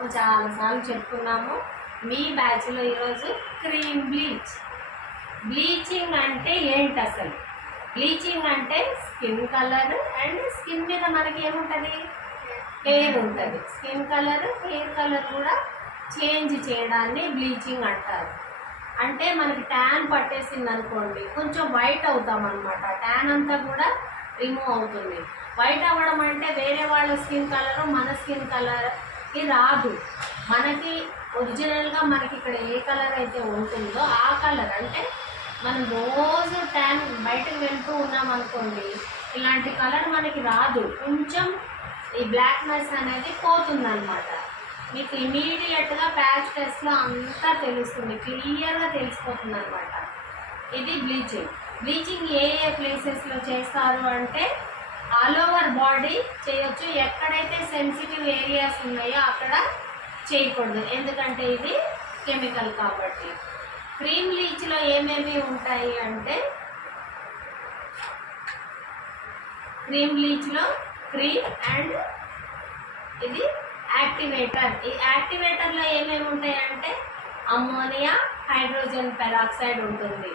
చెప్పుకున్నాము, చాలాసార్లు చెప్పుకున్నాము. మీ బ్యాచ్లో ఈరోజు క్రీమ్ బ్లీచింగ్ అంటే ఏంటి అసలు? బ్లీచింగ్ అంటే స్కిన్ కలర్ అండ్ స్కిన్ మీద మనకి ఏముంటుంది, హెయిర్ ఉంటుంది. స్కిన్ కలర్ హెయిర్ కలర్ కూడా చేంజ్ చేయడాన్ని బ్లీచింగ్ అంటారు. అంటే మనకి ట్యాన్ పట్టేసింది అనుకోండి, కొంచెం వైట్ అవుతాం అనమాట. ట్యాన్ అంతా కూడా రిమూవ్ అవుతుంది. వైట్ అవ్వడం అంటే వేరే వాళ్ళ స్కిన్ కలర్ మన స్కిన్ కలర్కి రాదు. మనకి ఒరిజినల్గా మనకి ఇక్కడ ఏ కలర్ అయితే ఉంటుందో ఆ కలర్, అంటే మనం రోజు ట్యాన్ బయటకు వెళ్తూ ఉన్నాం అనుకోండి, ఇలాంటి కలర్ మనకి రాదు. కొంచెం ఈ బ్లాక్నెస్ అనేది పోతుందన్నమాట. మీకు ఇమీడియట్గా ప్యాచ్ టెస్ట్లో అంతా తెలుస్తుంది, క్లియర్గా తెలిసిపోతుంది అనమాట. ఇది బ్లీచింగ్ ఏ ప్లేసెస్లో చేస్తారు అంటే ఆల్ ఓవర్ బాడీ చేయొచ్చు. ఎక్కడైతే సెన్సిటివ్ ఏరియాస్ ఉన్నాయో అక్కడ చేయకూడదు, ఎందుకంటే ఇది కెమికల్ కాబట్టి. క్రీమ్ బ్లీచ్లో ఏమేమి ఉంటాయి అంటే, క్రీమ్ బ్లీచ్లో క్రీమ్ అండ్ ఇది యాక్టివేటర్. ఈ యాక్టివేటర్లో ఏమేమి ఉంటాయి అంటే అమ్మోనియా, హైడ్రోజన్ పెరాక్సైడ్ ఉంటుంది.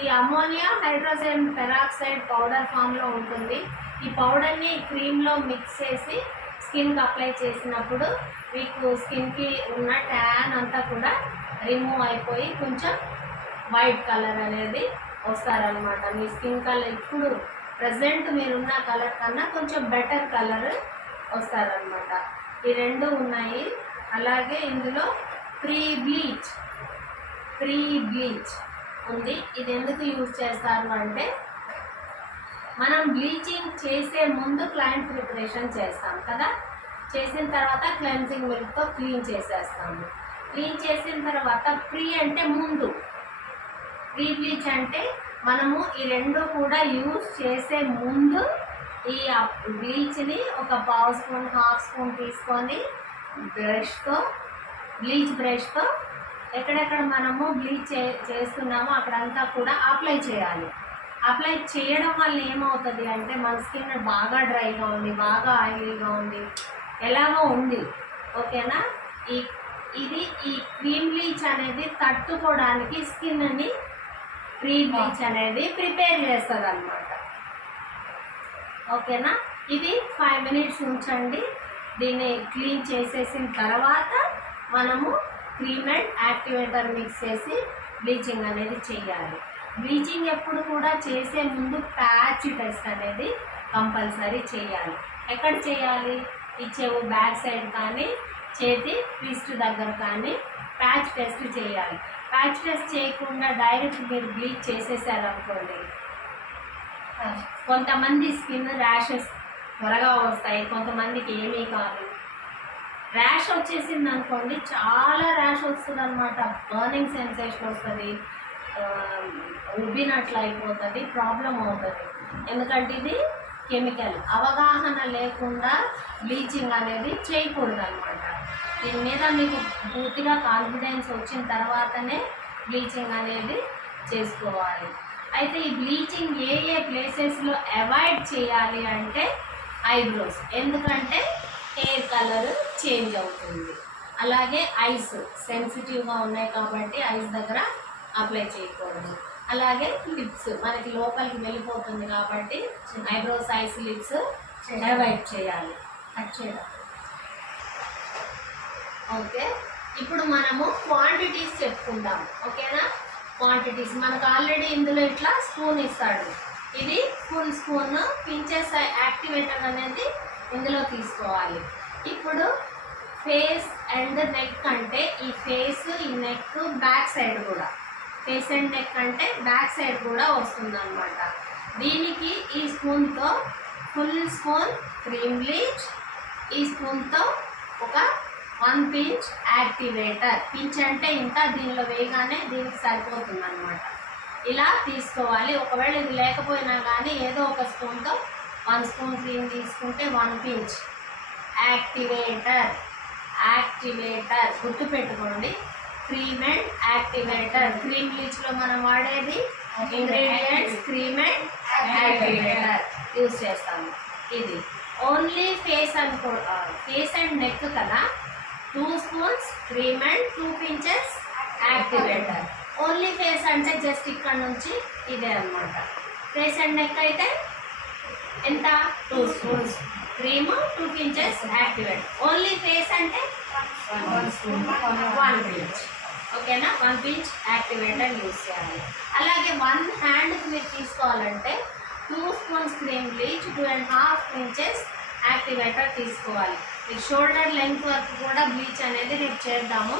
ఈ అమ్మోనియా, హైడ్రోజన్ పెరాక్సైడ్ పౌడర్ ఫామ్లో ఉంటుంది. ఈ పౌడర్ని క్రీమ్లో మిక్స్ చేసి స్కిన్కి అప్లై చేసినప్పుడు మీకు స్కిన్కి ఉన్న ట్యాన్ అంతా కూడా రిమూవ్ అయిపోయి కొంచెం వైట్ కలర్ అనేది వస్తారనమాట. మీ స్కిన్ కలర్ ఇప్పుడు ప్రజెంట్ మీరున్న కలర్ కన్నా కొంచెం బెటర్ కలర్ వస్తారనమాట. ఈ రెండు ఉన్నాయి. అలాగే ఇందులో ప్రీ బ్లీచ్ ఉంది. ఇది ఎందుకు యూజ్ చేస్తారు అంటే, మనం బ్లీచింగ్ చేసే ముందు క్లయింట్ ప్రిపరేషన్ చేస్తాం కదా, చేసిన తర్వాత క్లెన్జింగ్ మిల్క్తో క్లీన్ చేసేస్తాము. క్లీన్ చేసిన తర్వాత ప్రీ అంటే ముందు, ప్రీ బ్లీచ్ అంటే మనము ఈ రెండు కూడా యూజ్ చేసే ముందు ఈ బ్లీచ్ని ఒక పావు స్పూన్, హాఫ్ స్పూన్ తీసుకొని బ్లీచ్ బ్రష్తో ఎక్కడెక్కడ మనము బ్లీచ్ చేస్తున్నామో అక్కడంతా కూడా అప్లై చేయాలి. అప్లై చేయడం వల్ల ఏమవుతుంది అంటే, మన స్కిన్ బాగా డ్రైగా ఉంది, బాగా ఆయిలీగా ఉంది, ఎలాగో ఉంది, ఓకేనా. ఈ క్రీమ్ బ్లీచ్ అనేది తట్టుకోవడానికి స్కిన్ని ప్రీ బ్లీచ్ అనేది ప్రిపేర్ చేస్తుంది అనమాట, ఓకేనా. ఇది 5 minutes ఉంచండి. దీన్ని క్లీన్ చేసేసిన తర్వాత మనము క్రీమ్ అండ్ యాక్టివేటర్ మిక్స్ చేసి బ్లీచింగ్ అనేది చేయాలి. బ్లీచింగ్ ఎప్పుడు కూడా చేసే ముందు ప్యాచ్ టెస్ట్ అనేది కంపల్సరీ చేయాలి. ఎక్కడ చేయాలి? ఈ చెవు బ్యాక్ సైడ్ కానీ చేతి రిస్ట్ దగ్గర కానీ ప్యాచ్ టెస్ట్ చేయాలి. ప్యాచ్ టెస్ట్ చేయకుండా డైరెక్ట్ మీరు బ్లీచ్ చేసేసారనుకోండి, కొంతమంది స్కిన్ ర్యాషెస్ త్వరగా వస్తాయి, కొంతమందికి ఏమీ కాదు. ర్యాష్ వచ్చేసింది అనుకోండి, చాలా ర్యాష్ వస్తుంది అనమాట. బర్నింగ్ సెన్సేషన్ వస్తుంది, ఉబ్బినట్లు అయిపోతుంది, ప్రాబ్లం అవుతుంది. ఎందుకంటే ఇది కెమికల్. అవగాహన లేకుండా బ్లీచింగ్ అనేది చేయకూడదు అనమాట. దీని మీద మీకు పూర్తిగా కాన్ఫిడెన్స్ వచ్చిన తర్వాతనే బ్లీచింగ్ అనేది చేసుకోవాలి. అయితే ఈ బ్లీచింగ్ ఏ ప్లేసెస్లో అవాయిడ్ చేయాలి అంటే ఐబ్రోస్, ఎందుకంటే హెయిర్ కలర్ చేంజ్ అవుతుంది. అలాగే ఐస్ సెన్సిటివ్గా ఉన్నాయి కాబట్టి ఐస్ దగ్గర అప్లై చేయకూడదు. అలాగే లిప్స్ మనకి లోపలికి వెళ్ళిపోతుంది కాబట్టి ఐబ్రోస్, ఐస్, లిప్స్ అవాయిడ్ చేయాలి. ఓకే, ఇప్పుడు మనము క్వాంటిటీస్ చెప్పుకుందాం, ఓకేనా. క్వాంటిటీస్ మనకు ఆల్రెడీ ఇందులో ఇట్లా స్పూన్ ఇస్తాడు. ఇది ఫుల్ స్పూన్ పించెస్ యాక్టివేటర్ అనేది ఇందులో తీసుకోవాలి. ఇప్పుడు ఫేస్ అండ్ నెక్ అంటే ఈ ఫేస్, ఈ నెక్, బ్యాక్ సైడ్ కూడా, ఫేస్ అండ్ నెక్ అంటే బ్యాక్ సైడ్ కూడా వస్తుందన్నమాట. దీనికి ఈ స్పూన్తో ఫుల్ స్పూన్ క్రీమ్ బ్లీచ్, ఈ స్పూన్తో ఒక 1 pinch యాక్టివేటర్. పించ్ అంటే ఇంత, దీనిలో వేయగానే దీనికి సరిపోతుంది అనమాట. ఇలా తీసుకోవాలి. ఒకవేళ ఇది లేకపోయినా కానీ ఏదో ఒక స్పూన్తో 1 స్పూన్ క్రీమ్ తీసుకుంటే 1 pinch యాక్టివేటర్. గుర్తుపెట్టుకోండి, క్రీమ్ అండ్ యాక్టివేటర్. క్రీమ్ బ్లీచ్లో మనం వాడేది ingredients cream and activator use చేస్తాము. ఇది ఓన్లీ ఫేస్ అండ్ నెక్ కదా, 2 spoons cream and 2 pinches activator. Only face అంటే జస్ట్ ఇక్కడ నుంచి ఇదే అనమాట. ఫేస్ అండ్ నెక్ అయితే ఎంత 2 spoons cream 2 pinches activator. Only face అంటే 1 pinch. ఓకేనా, 1 pinch యాక్టివేటర్ యూస్ చేయాలి. అలాగే 1 హ్యాండ్కి మీరు తీసుకోవాలంటే 2 spoons cream bleach 2.5 pinches activator తీసుకోవాలి. ఈ షోల్డర్ లెంగ్త్ వరకు కూడా బ్లీచ్ అనేది రేపు చేద్దాము,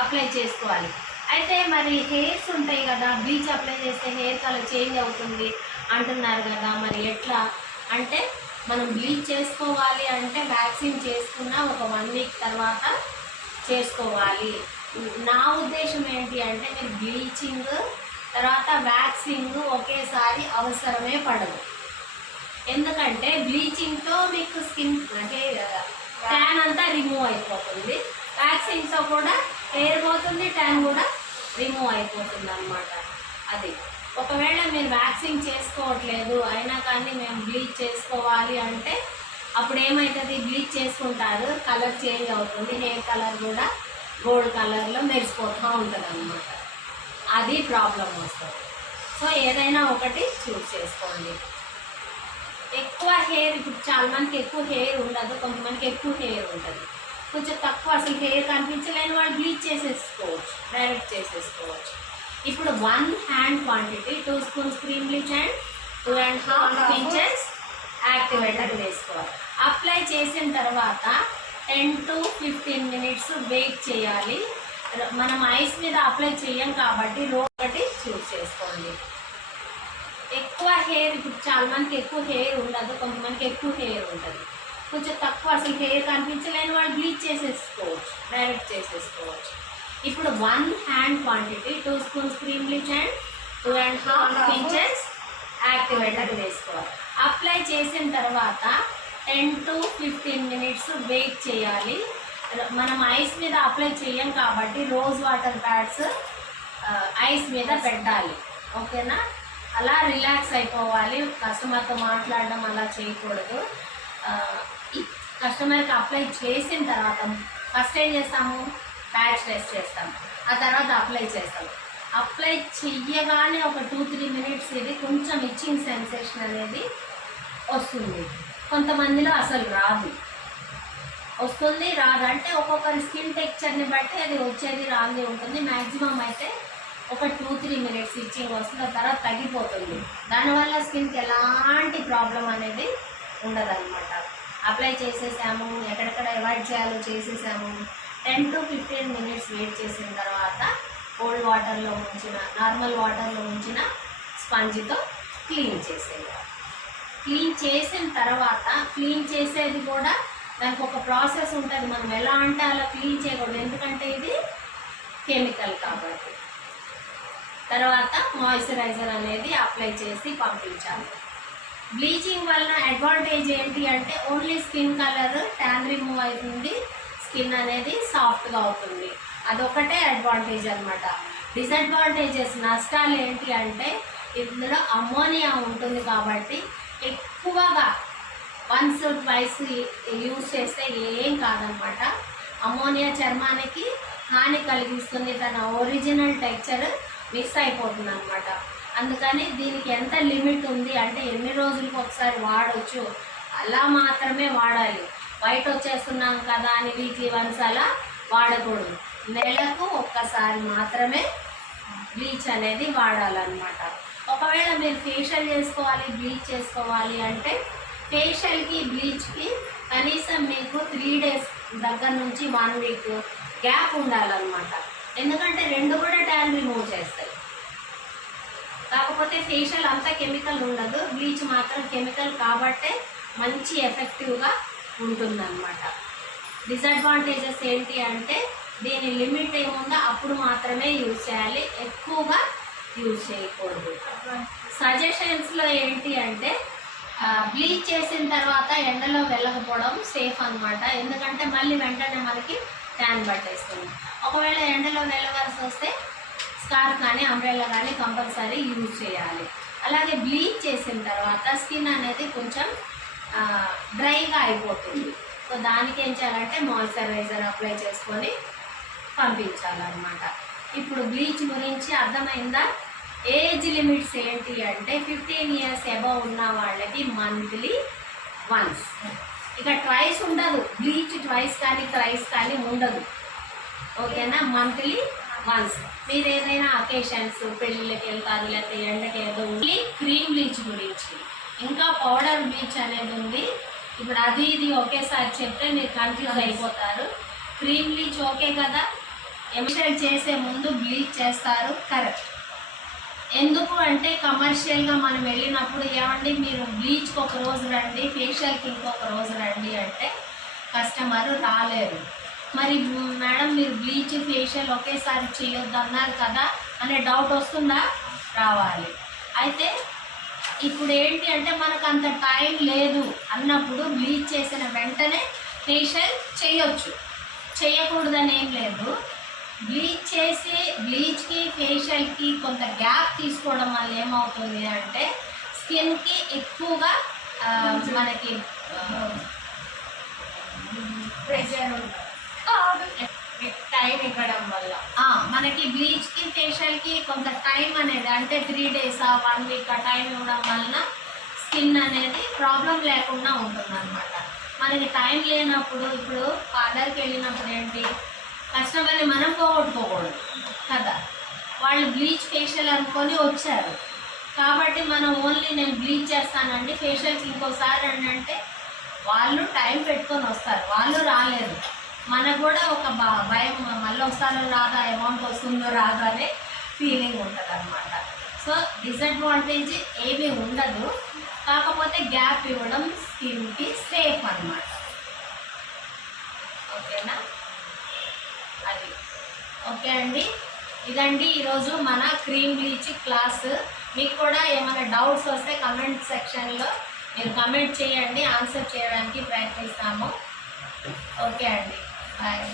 అప్లై చేసుకోవాలి. అయితే మరి హెయిర్స్ ఉంటాయి కదా, బ్లీచ్ అప్లై చేస్తే హెయిర్ కలర్ చేంజ్ అవుతుంది అంటున్నారు కదా, మరి ఎట్లా అంటే మనం బ్లీచ్ చేసుకోవాలి అంటే వ్యాక్సిన్ చేసుకున్న ఒక 1 week తర్వాత చేసుకోవాలి. నా ఉద్దేశం ఏంటి అంటే మీరు బ్లీచింగ్ తర్వాత వ్యాక్సింగ్ ఒకేసారి అవసరమే పడదు. ఎందుకంటే బ్లీచింగ్తో మీకు స్కిన్ ట్యాన్ అంతా రిమూవ్ అయిపోతుంది, వ్యాక్సింగ్తో కూడా హెయిర్ పోతుంది, ట్యాన్ కూడా రిమూవ్ అయిపోతుంది అన్నమాట. అది ఒకవేళ మీరు వ్యాక్సింగ్ చేసుకోవట్లేదు అయినా కానీ మేము బ్లీచ్ చేసుకోవాలి అంటే అప్పుడు ఏమవుతుంది, బ్లీచ్ చేసుకుంటారు కలర్ చేంజ్ అవుతుంది, హెయిర్ కలర్ కూడా గోల్డ్ కలర్లో మెరిసిపోతూ ఉంటుంది అన్నమాట. అది ప్రాబ్లం వస్తుంది. సో ఏదైనా ఒకటి చూస్ చేసుకోండి. ఎక్కువ హెయిర్, ఇప్పుడు చాలా మందికి ఎక్కువ హెయిర్ ఉండదు, కొంతమందికి ఎక్కువ హెయిర్ ఉంటుంది, కొంచెం తక్కువ అసలు హెయిర్ కనిపించలేని వాళ్ళు బ్లీచ్ చేసేసుకోవచ్చు, డైరెక్ట్ చేసేసుకోవచ్చు. ఇప్పుడు 1 hand quantity 2 spoons cream bleach and 2.5 pinches activator వేసుకోవాలి. అప్లై చేసిన తర్వాత 10 to 15 minutes వెయిట్ చేయాలి. మనం ఐస్ మీద అప్లై చేయం కాబట్టి ఒకటి చూస్ చేసుకోండి. ఎక్కువ హెయిర్, ఇప్పుడు చాలా మందికి ఎక్కువ హెయిర్ ఉండదు, కొంతమందికి ఎక్కువ హెయిర్ ఉంటుంది, కొంచెం తక్కువ అసలు హెయిర్ కనిపించలేని వాళ్ళు బ్లీచ్ చేసేసుకోవచ్చు, డైరెక్ట్ చేసేసుకోవచ్చు. ఇప్పుడు 1 hand quantity 2 spoons cream bleach and 2.5 pinches activator వేసుకోవాలి. అప్లై చేసిన తర్వాత 10 to 15 minutes వెయిట్ చేయాలి. మనం ఐస్ మీద అప్లై చేయం కాబట్టి రోజ్ వాటర్ ప్యాడ్స్ ఐస్ మీద పెట్టాలి. ఓకేనా, అలా రిలాక్స్ అయిపోవాలి. కస్టమర్తో మాట్లాడడం అలా చేయకూడదు. కస్టమర్కి అప్లై చేసిన తర్వాత ఫస్ట్ ఏం చేస్తాము, ప్యాచ్ టెస్ట్ చేస్తాము, ఆ తర్వాత అప్లై చేస్తాము. అప్లై చెయ్యగానే ఒక 2-3 minutes ఇది కొంచెం ఇచ్చింగ్ సెన్సేషన్ అనేది వస్తుంది. కొంతమందిలో అసలు రాదు, వస్తుంది రాదు అంటే ఒక్కొక్కరి స్కిన్ టెక్చర్ని బట్టి అది వచ్చేది రాంది ఉంటుంది. మ్యాక్సిమం అయితే ఒక 2-3 minutes ఇచ్చింగ్ వస్తుంది, తర్వాత తగ్గిపోతుంది. దానివల్ల స్కిన్కి ఎలాంటి ప్రాబ్లం అనేది ఉండదన్నమాట. అప్లై చేసేసాము, ఎక్కడెక్కడ అవాయిడ్ చేయాలో చేసేసాము. 10 to 15 minutes వెయిట్ చేసిన తర్వాత కోల్డ్ వాటర్లో ఉంచిన, నార్మల్ వాటర్లో ఉంచిన స్పంజితో క్లీన్ చేసేయాలి. క్లీన్ చేసిన తర్వాత, క్లీన్ చేసేది కూడా దానికి ఒక ప్రాసెస్ ఉంటుంది, మనం ఎలా అంటే అలా క్లీన్ చేయకూడదు, ఎందుకంటే ఇది కెమికల్ కాబట్టి. తర్వాత మాయిశ్చరైజర్ అనేది అప్లై చేసి పంపించాలి. బ్లీచింగ్ వలన అడ్వాంటేజ్ ఏంటి అంటే only skin colour tan remove అవుతుంది, స్కిన్ అనేది సాఫ్ట్గా అవుతుంది, అదొకటే అడ్వాంటేజ్ అనమాట. డిసడ్వాంటేజెస్, నష్టాలు ఏంటి అంటే ఇందులో అమ్మోనియా ఉంటుంది కాబట్టి ఎక్కువగా వన్స్ ట్వైస్ యూజ్ చేస్తే ఏం కాదనమాట. అమ్మోనియా చర్మానికి హాని కలిగిస్తుంది, తన ఒరిజినల్ టెక్చర్ మిస్ అయిపోతుంది అనమాట. అందుకని దీనికి ఎంత లిమిట్ ఉంది అంటే ఎన్ని రోజులకు ఒకసారి వాడవచ్చు, అలా మాత్రమే వాడాలి. వైట్ వచ్చేస్తున్నాం కదా అని వీక్లీ వన్స్ అలా వాడకూడదు. నెలకు ఒక్కసారి మాత్రమే బ్లీచ్ అనేది వాడాలన్నమాట. ఒకవేళ మీరు ఫేషియల్ చేసుకోవాలి, బ్లీచ్ చేసుకోవాలి అంటే ఫేషియల్కి బ్లీచ్కి కనీసం మీకు 3 days దగ్గర నుంచి 1 week గ్యాప్ ఉండాలన్నమాట. ఎందుకంటే రెండు కూడా ట్యాన్ రిమూవ్ చేస్తాయి. కాకపోతే ఫేషియల్ అంతా కెమికల్ ఉండదు, బ్లీచ్ మాత్రం కెమికల్ కాబట్టే మంచి ఎఫెక్టివ్గా ఉంటుందన్నమాట. డిసడ్వాంటేజెస్ ఏంటి అంటే దీని లిమిట్ ఏముందో అప్పుడు మాత్రమే యూజ్ చేయాలి, ఎక్కువగా యూజ్ చేయకూడదు. సజెషన్స్లో ఏంటి అంటే బ్లీచ్ చేసిన తర్వాత ఎండలో వెళ్ళకపోవడం సేఫ్ అనమాట. ఎందుకంటే మళ్ళీ వెంటనే మనకి ట్యాన్ పట్టేస్తుంది. ఒకవేళ ఎండలో వెళ్ళవలసి వస్తే స్కార్ఫ్ కానీ అంబ్రెల్లా కానీ కంపల్సరీ యూజ్ చేయాలి. అలాగే బ్లీచ్ చేసిన తర్వాత స్కిన్ అనేది కొంచెం డ్రైగా అయిపోతుంది. సో దానికి ఏం చేయాలంటే మాయిశ్చరైజర్ అప్లై చేసుకొని పంపించాలన్నమాట. ఇప్పుడు బ్లీచ్ గురించి అర్థమైందా? ఏజ్ లిమిట్స్ ఏంటి అంటే 15 ఇయర్స్ అబవ్ ఉన్న వాళ్ళకి మంత్లీ వన్స్, ఇక ట్వైస్ ఉండదు, బ్లీచ్ ట్వైస్ కానీ థ్రైస్ కానీ ఉండదు, ఓకేనా? Monthly once. మీరు ఏదైనా అకేషన్స్, పెళ్ళిళ్ళకి వెళ్తారు, లేకపోతే ఎండకి ఏదో ఉంది. క్రీమ్ బ్లీచ్ గురించి ఇంకా పౌడర్ బ్లీచ్ అనేది ఉంది. ఇప్పుడు అది ఇది ఒకేసారి చెప్తే మీరు కన్ఫ్యూజ్ అయిపోతారు. క్రీమ్ బ్లీచ్ ఓకే కదా, ఎమిషన్ చేసే ముందు బ్లీచ్ చేస్తారు, కరెక్ట్. ఎందుకు అంటే కమర్షియల్గా మనం వెళ్ళినప్పుడు ఏమండి మీరు బ్లీచ్కి ఒక రోజు రండి, ఫేషియల్కి ఇంకొక రోజు రండి అంటే కస్టమర్ రాలేరు. మరి మేడం మీరు బ్లీచ్ ఫేషియల్ ఒకేసారి చేయొద్దు అన్నారు కదా అనే డౌట్ వస్తుందా? రావాలి. అయితే ఇప్పుడు ఏంటి అంటే మనకు అంత టైం లేదు అన్నప్పుడు బ్లీచ్ చేసిన వెంటనే ఫేషియల్ చేయొచ్చు, చేయకూడదని ఏం లేదు. బ్లీచ్ చేసి బ్లీచ్కి ఫేషియల్కి కొంత గ్యాప్ తీసుకోవడం వల్ల ఏమవుతుంది అంటే స్కిన్కి ఎక్కువగా మనకి ప్రెషర్ ఉంటుంది, టైం ఇవ్వడం వల్ల మనకి బ్లీచ్కి ఫేషియల్కి కొంత టైం అనేది అంటే 3 days 1 week టైం ఇవ్వడం వలన స్కిన్ అనేది ప్రాబ్లం లేకుండా ఉంటుందన్నమాట. మనకి టైం లేనప్పుడు ఇప్పుడు పార్లర్కి వెళ్ళినప్పుడు ఏంటి కస్టమర్ని మనం పోగొట్టుకోకూడదు కదా, వాళ్ళు బ్లీచ్ ఫేషియల్ అనుకొని వచ్చారు కాబట్టి మనం ఓన్లీ నేను బ్లీచ్ చేస్తానండి ఫేషియల్కి ఇంకోసారి అండి అంటే వాళ్ళు టైం పెట్టుకొని వస్తారు, వాళ్ళు రాలేరు. మనకు కూడా ఒక భయం, మళ్ళీ వస్తారో రాదా, అమౌంట్ వస్తుందో రాదా అనే ఫీలింగ్ ఉంటుంది అనమాట. సో డిసడ్వాంటేజ్ ఏమీ ఉండదు, కాకపోతే గ్యాప్ ఇవ్వడం స్కిన్కి సేఫ్ అనమాట. ఓకేనా? అది ఓకే అండి. ఇదండి ఈరోజు మన క్రీమ్ బ్లీచ్ క్లాస్. మీకు కూడా ఏమైనా డౌట్స్ వస్తే కమెంట్ సెక్షన్లో మీరు కమెంట్ చేయండి, ఆన్సర్ చేయడానికి ప్రయత్నిస్తాము. ఓకే అండి, బాయ్.